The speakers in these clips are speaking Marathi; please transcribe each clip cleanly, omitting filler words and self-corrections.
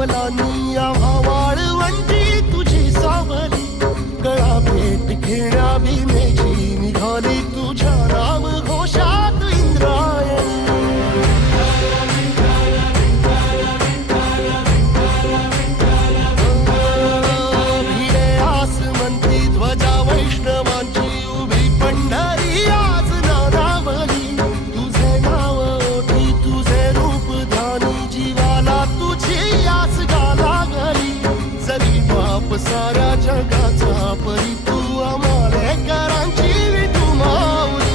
पावलांनी आम्हा वाळवंटी तुझी सावली, गळा भेट घेण्या भीमेची निघाली तुझ्या नाम घोषात इंद्रायणी. भिडे आसमंती ध्वजा वैष्णवांची उभी पंढरी आज नानावली, तुझे नाव ओठी तुझे रूप ध्यानी जीवाला तुझी आस गा लागली. जरी बाप साऱ्या जगाचा परी तू आमालेकरांची विठू माऊली.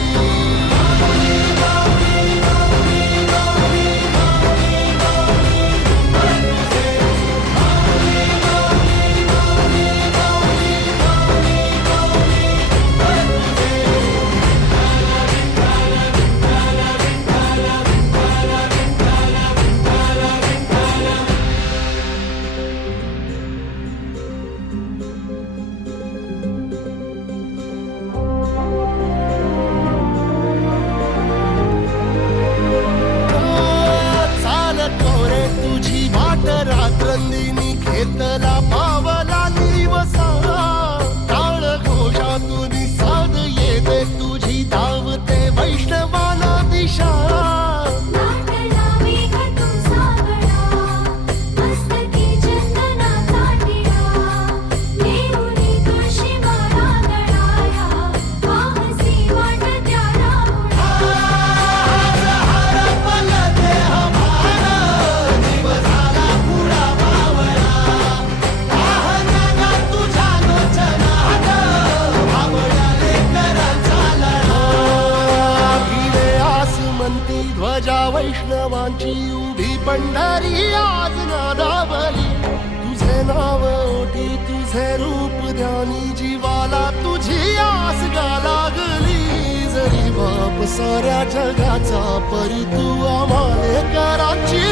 तुझी वाट रात्रंदिनी घेतला पावला दिवसा, टाळ घोषातून साध येते तुझी धावते वैष्णवाला दिशा. ध्वजा वैष्णवांची उभी पंढरी आज नादावली, तुझे नाव ओठी तुझे रूप ध्यानी जीवाला तुझी आस गा लागली. जरी बाप साऱ्या जगाचा परी तू आम्हालेकरांची